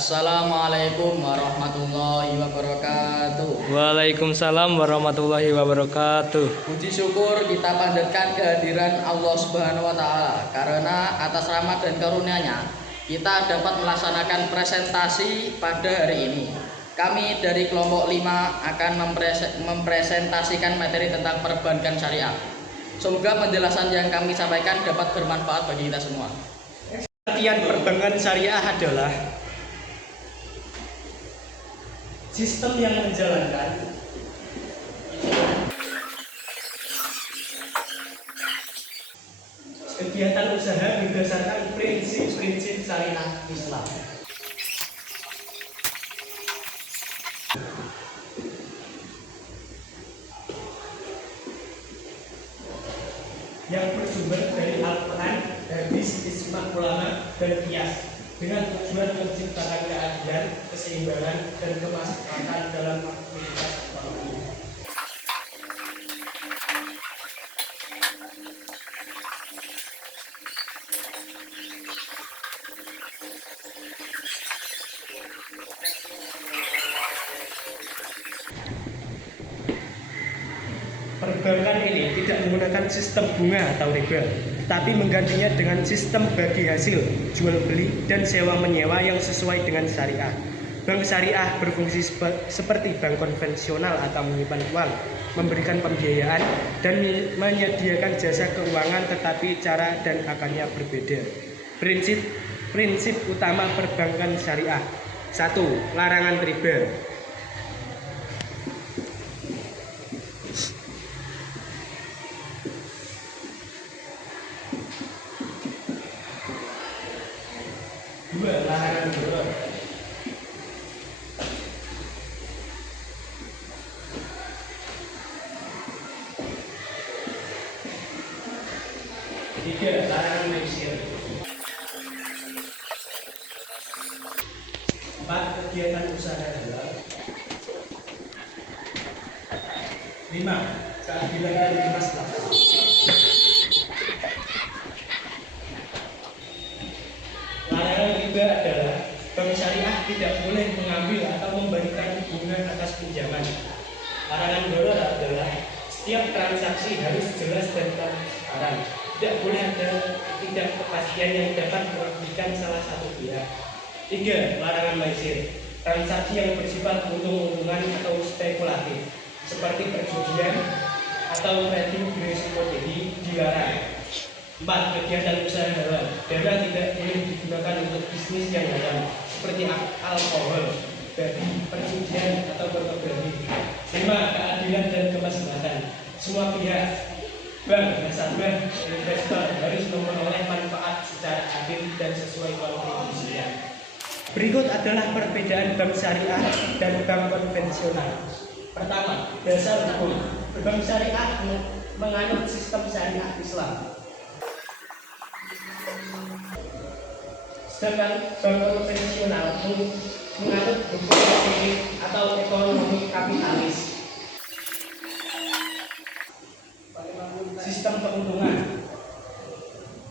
Assalamualaikum warahmatullahi wabarakatuh. Waalaikumsalam warahmatullahi wabarakatuh. Puji syukur kita panjatkan kehadiran Allah Subhanahu wa taala karena atas rahmat dan karunia-Nya kita dapat melaksanakan presentasi pada hari ini. Kami dari kelompok 5 akan mempresentasikan materi tentang perbankan syariah. Semoga penjelasan yang kami sampaikan dapat bermanfaat bagi kita semua. Artian perbankan syariah adalah sistem yang menjalankan kegiatan usaha berdasarkan prinsip-prinsip syariah Islam. Yang bersumber dari Al-Quran, hadis, ijma' ulama, dan qiyas dengan tujuan menciptakan keadilan, keseimbangan, dan kemasyarakatan dalam aktivitas ekonomi. Perbankan ini tidak menggunakan sistem bunga atau riba, tapi menggantinya dengan sistem bagi hasil, jual beli, dan sewa menyewa yang sesuai dengan syariah. Bank syariah berfungsi seperti bank konvensional atau menyimpan uang, memberikan pembiayaan, dan menyediakan jasa keuangan, tetapi cara dan akarnya berbeda. Prinsip utama perbankan syariah. 1. Larangan riba. 2. Larangan dolar. 3. Larangan maisir. 4. Kegiatan usaha halal. 5. Keadilan dan kemaslahatan. Larangan riba adalah bank syariah tidak boleh mengambil atau memberikan bunga atas pinjaman. Larangan dolar adalah setiap transaksi harus jelas dan transparan. Tidak boleh ada ketidakpastian yang dapat merugikan salah satu pihak. 3. Larangan maisir. Transaksi yang bersifat untung-untungan atau spekulatif seperti perjudian atau trading berisiko tinggi dilarang. 4. Kegiatan usaha halal. Dana tidak boleh digunakan untuk bisnis yang halal seperti alkohol, babi, perjudian atau pornografi. 5. Keadilan dan kemaslahatan. Semua pihak, bank, nasabah, investor harus memperoleh manfaat secara adil dan sesuai kontribusinya. Berikut adalah perbedaan bank syariah dan bank konvensional. Pertama, dasar hukum. Bank syariah menganut sistem syariah Islam. Sedangkan bank konvensional menganut hukum ekonomi atau ekonomi kapitalis. Sistem keuntungan.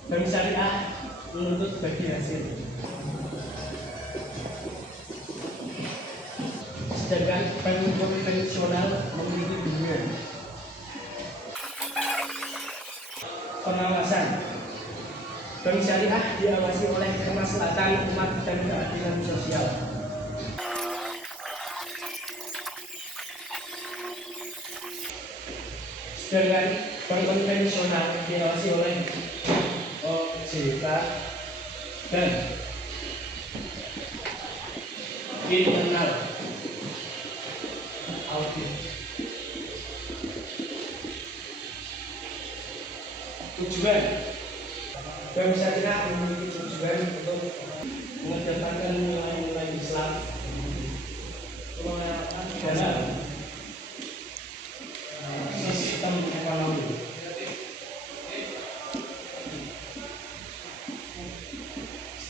Bank syariah menuntut bagi hasil. Sedangkan bank konvensional memiliki bunga. Pengawasan. Bank syariah diawasi oleh kemaslahatan umat dan keadilan sosial. Sedangkan bank konvensional diawasi oleh OJK dan internal audit. Tujuan bank syariah memiliki tujuan untuk mengedepankan nilai-nilai Islam dalam sistem ekonomi.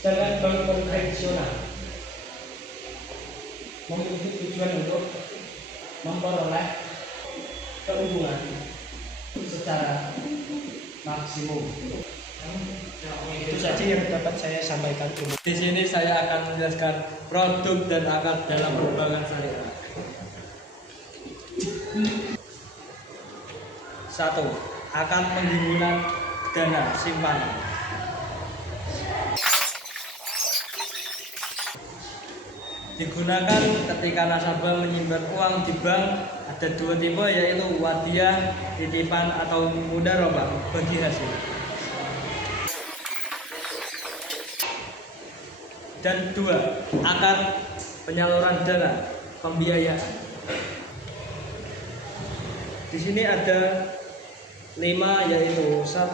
Sedangkan bank konvensional memiliki tujuan untuk memperoleh keuntungan secara maksimum. Itu saja yang dapat saya sampaikan. Di sini saya akan menjelaskan produk dan akad dalam perbankan syariah. 1. Akad penghimpunan dana simpanan. Digunakan ketika nasabah menyimpan uang di bank. Ada 2 tipe, yaitu wadiyah, titipan, atau mudharabah bagi hasil. Dan 2. Akad penyaluran dana pembiayaan. Di sini ada 5, yaitu 1.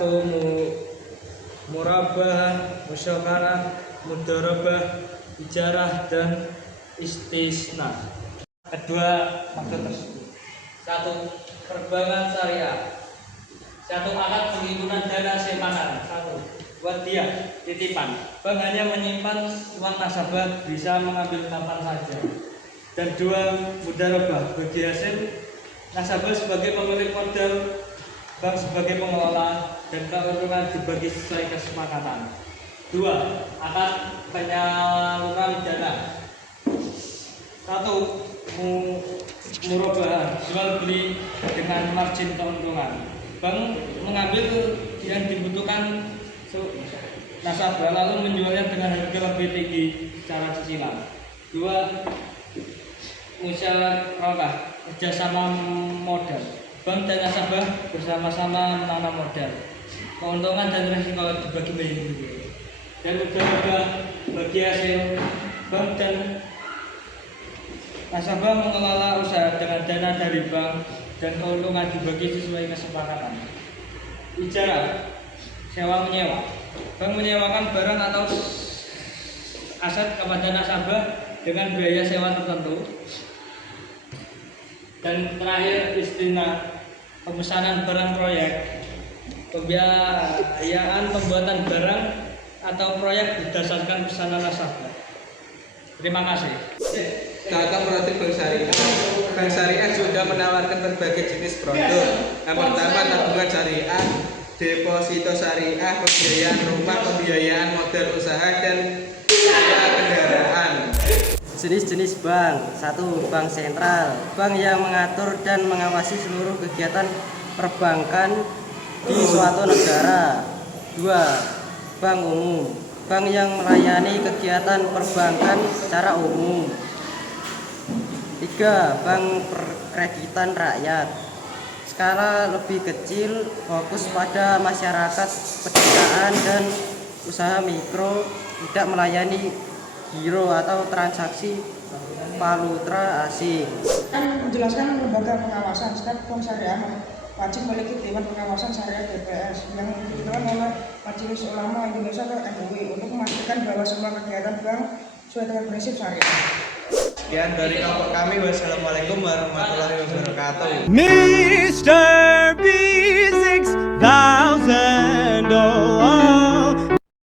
Murabah, musyawarah, mudharabah, ijarah, dan istisna. Kedua maksud tersebut. 1. Perbankan syariah. 1. Akad penghimpunan dana simpanan. 1. Wadiyah, titipan. Bank hanya menyimpan uang nasabah, bisa mengambil kapan saja. Dan 2. Mudharabah bagi hasil. Nasabah sebagai pemilik modal, bank sebagai pengelola, dan keuntungan dibagi sesuai kesepakatan. 2. Akad penyaluran dana. 1. Murabah, jual beli dengan margin keuntungan. Bank mengambil yang dibutuhkan nasabah lalu menjualnya dengan harga lebih tinggi secara cicilan. 2. Musyawarah, kerjasama modal. Bank dan nasabah bersama-sama menanam modal. Keuntungan dan risiko dibagi menjadi 2. Dan mudharabah bagi hasil. Bank dan nasabah mengelola usaha dengan dana dari bank dan keuntungan dibagi sesuai kesepakatan. Ijarah, sewa menyewa. Bank menyewakan barang atau aset kepada nasabah dengan biaya sewa tertentu. Dan terakhir istisna, pemesanan barang proyek. Pembiayaan pembuatan barang atau proyek berdasarkan pesanan nasabah. Terima kasih. Tentang produk bank syariah. Bank syariah juga menawarkan berbagai jenis produk. Yang pertama, tabungan syariah, deposito syariah, pembiayaan rumah, pembiayaan modal usaha, dan kendaraan. Jenis-jenis bank. 1. Bank sentral, bank yang mengatur dan mengawasi seluruh kegiatan perbankan di suatu negara. 2. Bank umum, bank yang melayani kegiatan perbankan secara umum. 3. Bank perkreditan rakyat, skala lebih kecil, fokus pada masyarakat pedesaan dan usaha mikro, tidak melayani giro atau transaksi valuta asing. Menjelaskan lembaga pengawasan. Setiap bank syariah wajib memiliki Dewan Pengawasan Syariah DPS yang dibentukkan oleh Majelis Ulama Indonesia atau MUI untuk memastikan bahwa semua kegiatan bank sesuai dengan prinsip syariah. Sekian dari kelompok kami. Wassalamualaikum warahmatullahi wabarakatuh. Mr.